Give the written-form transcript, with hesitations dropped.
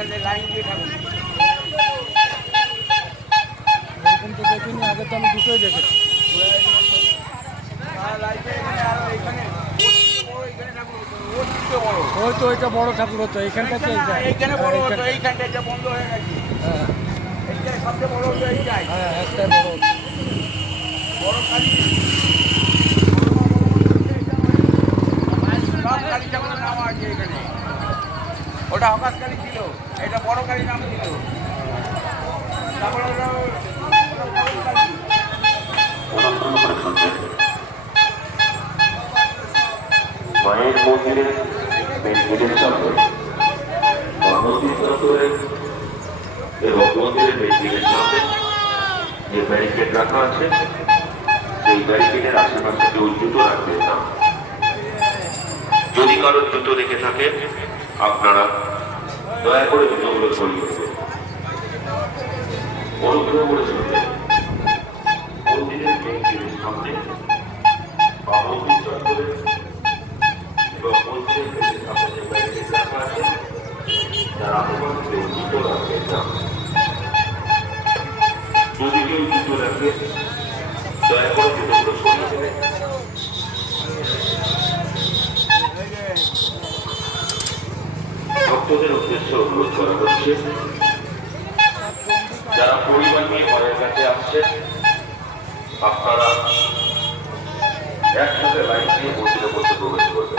এখানে লাইন দিয়ে থাকুন। এরকম তো দেখিনি, আগে তো আমি দুটোই দেখেছি। ওই তো ওইটা বড় ঠাকুর হতো, এইখানটা তো এইখানে বড় হতো, এইখানটা এটা বন্ধ হয়ে গেছে। হ্যাঁ এইটাই সবচেয়ে বড় হতো, এইটাই হ্যাঁ, একটাই বড় হতো। বড় কালী। সব কালী ঠাকুরের নাম আছে এখানে। ওটা হকাশ কালী ছিল, এটা বড় কালী নাম ছিল। তারপরে ওটা মায়ের মন্দিরের মেন গেটের সামনে মন্দির চত্বরের এবং মন্দিরের মেন গেটের সামনে যে ব্যারিকেড রাখা আছে, সেই ব্যারিকেডের আশেপাশে কেউ জুতো রাখবেন না। যদি কারোর জুতো রেখে থাকে আপনারা দয়া করে জুতোগুলো সরিয়ে দেবেন। অনুগ্রহ করে শুনবেন, মন্দিরের মেন গেটের সামনে বা মন্দির চত্বরের এবং মন্দিরের গেটের সামনে যে ব্যারিকেড রাখা আছে, তার আশেপাশে কেউ জুতো রাখবেন না। যদি কেউ জুতো রাখে দয়া করে জুতোগুলো সরিয়ে দেবেন। ভক্তদের উদ্দেশ্যে অনুরোধ করা হচ্ছে, যারা পরিবার নিয়ে ঘরের কাছে আসছেন আপনারা একসাথে লাইন দিয়ে মন্দিরের মধ্যে প্রবেশ করবেন।